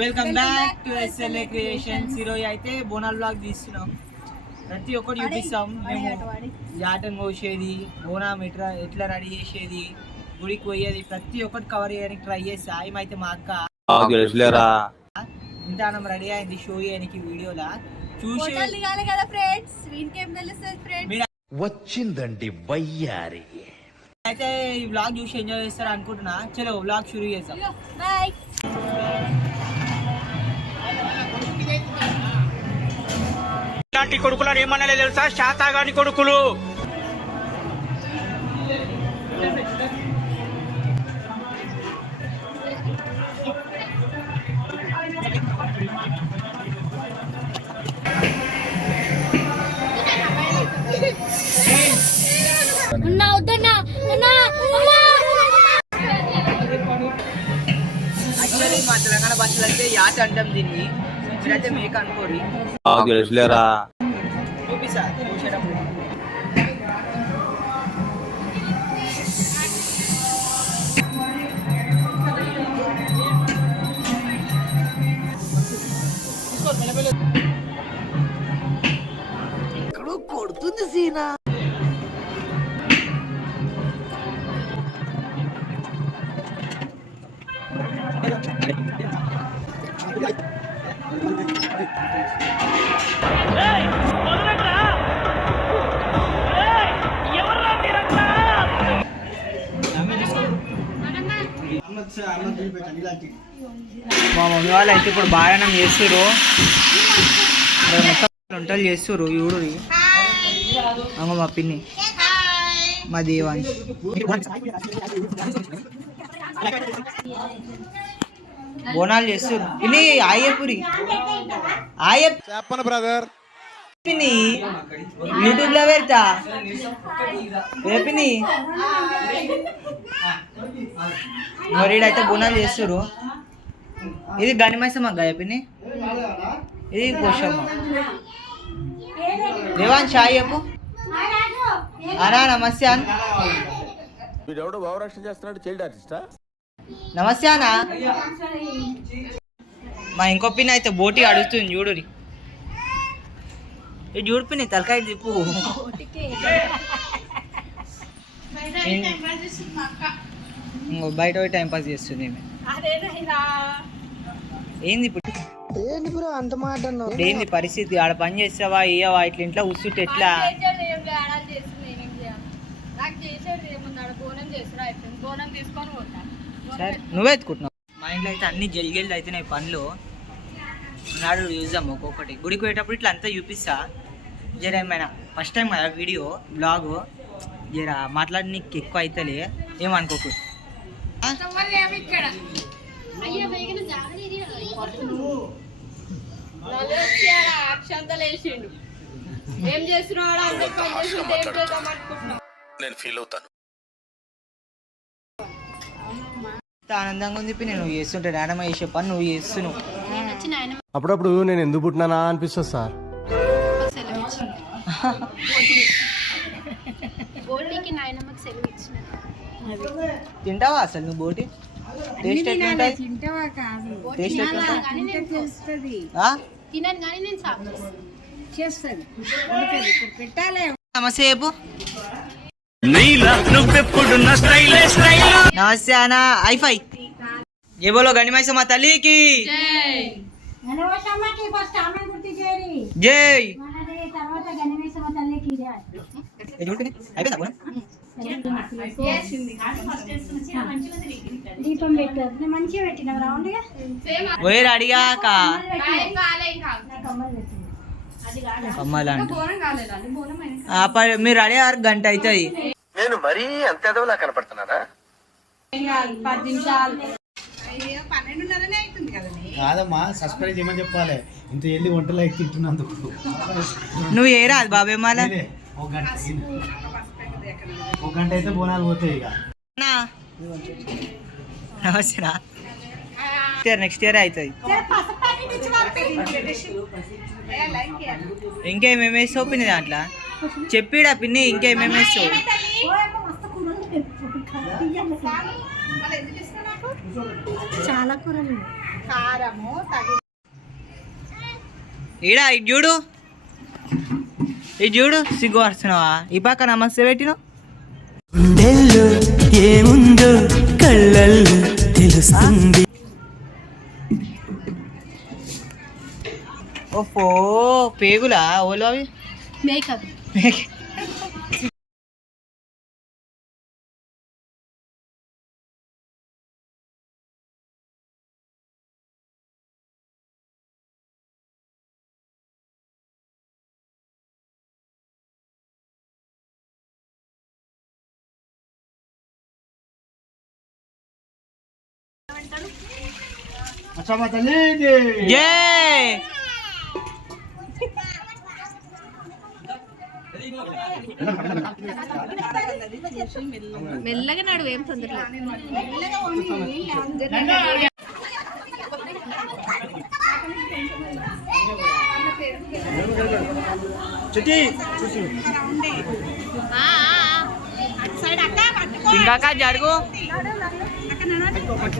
Welcome back to SLA creations. ఈరోజు అయితే బోనాల్ blog తీస్తున్నాం. ప్రతి ఒక్కటి చూపిస్తాం. మేము యాటను కోసేది, బోనం ఎట్లా రెడీ చేసేది, గుడికి పోయేది, ప్రతి ఒక్కటి కవర్ చేయడానికి ట్రై చేస్తా. ఏమైతే మా అక్క ఇంతనం రెడీ అయింది షో చేయడానికి వీడియోలా చూసి వచ్చిందండి వయ్యారి. అయితే ఈ బ్లాగ్ చూసి ఎంజాయ్ చేస్తారు అనుకుంటున్నా. చలో బ్లాగ్ షురూ చేస్తాం. ఇలాంటి కొడుకులను ఏమన్నా తెలుసా? శాతాగాని కొడుకులు. యాక్చువల్లీ మా తెలంగాణ భాషలో అయితే యాట అంటాం దీన్ని. ఇప్పుడైతే మేక అనుకోరి చూపిస్తా చూసేటప్పుడు. కొడుతుంది సీనా. మా మమ్మీ వాళ్ళు అయితే ఇప్పుడు బాగా చేస్తుర్రు, వంటలు చేస్తుర్రు. చూడు అమ్మ మా పిన్ని మా దేవాని బోనాలు చేస్తుర్రు. పిన్ని ఆయపురి చెప్పను బ్రదర్. పిన్ని యూట్యూబ్ లో పెడతా పిన్ని. మరీడైతే బోనాలు చేస్తుర్రు. ఇది గనిమైసమ్మ గాయ పిన్ని, ఇది కోశమ్మ. దేవాన్ షాయి చెప్పు అనా. నమస్తే అన్. వీడెవడో భావరక్షణ చేస్తున్నాడు, చైల్డ్ ఆర్టిస్టా? నమస్తే అనా. మా ఇంకో పిన్ని అయితే బోటి అడుగుతుంది. చూడు ఇది చూడు పిన్ని, తలకాయ తిప్పు. బయట పోయి టైం పాస్ చేస్తుంది. ఏంది ఇప్పుడు అంత మాట ఏంది పరిస్థితి? ఆడ పని చేస్తావా ఇయ్యవా? ఇట్లా ఇంట్లో కూర్చుంటే ఎట్లా? సరే నువ్వే ఎత్తుకుంటున్నావు. మా ఇంట్లో అయితే అన్ని జల్లి అవుతున్నాయి పనులు. నాడు చూద్దాం ఒక్కొక్కటి. గుడికి పోయేటప్పుడు ఇట్లా అంతా చూపిస్తా. జర ఏమైనా ఫస్ట్ టైం కదా వీడియో బ్లాగ్, జర మాట్లాడడానికి ఎక్కువ అవుతలే, ఏమనుకోకు. నేను ఫీల్ అవుతాను. ఆనందంగా ఉంది నేను చేస్తుంటే. నానమ్మ చేసే పని నువ్వు చేస్తున్నావు. అప్పుడప్పుడు నేను ఎందుకు పుట్టినానా అనిపిస్తుంది సార్. తింటావా అసలు నువ్వు బోటి? టేస్ట్ నమస్తే చెప్పు. నమస్తే అన్నా. ఐఫై ఏ బోలో గణిమైసమ్మ తల్లికి జై. దీపం పెట్టు మంచిగా పెట్టిన రౌండ్గా వేరు అడిగాక మీరు అడిగారు గంట అవుతుంది. నేను మరీ అంత ఎదవలా కనపడుతున్నారా? 10 నిమిషాలు కాదమ్మా, సస్పెండ్ చేయమని చెప్పాలి. ఇంత వెళ్ళి వంటలు ఎక్కి తింటున్నందుకు నువ్వు ఏ రాదు బాబే మాల. ఒక గంట అయితే బోనాలు పోతాయి ఇక. నమస్తేనా. నెక్స్ట్ ఇయర్ అవుతుంది. ఇంకేమేమి వేస్తావు పిన్ని దాంట్లో? చెప్పిడా పిన్ని ఇంకేమేమి వేస్తావు? చాలా కూరలు కారము తగిన ఈడా ఇది చూడు, ఇది చూడు, సిగ్గు వస్తున్నావా? ఈ పక్క నమస్తే పెట్టినావు. గుండెల్లో ఏముందో కళ్ళల్లో తెలుస్తుంది. ఓఫో పేగులా ఓలో అవి మేకప్ జై మెల్లగా నడువు, ఏం తొందర ఇంకా జరుగు. అక్క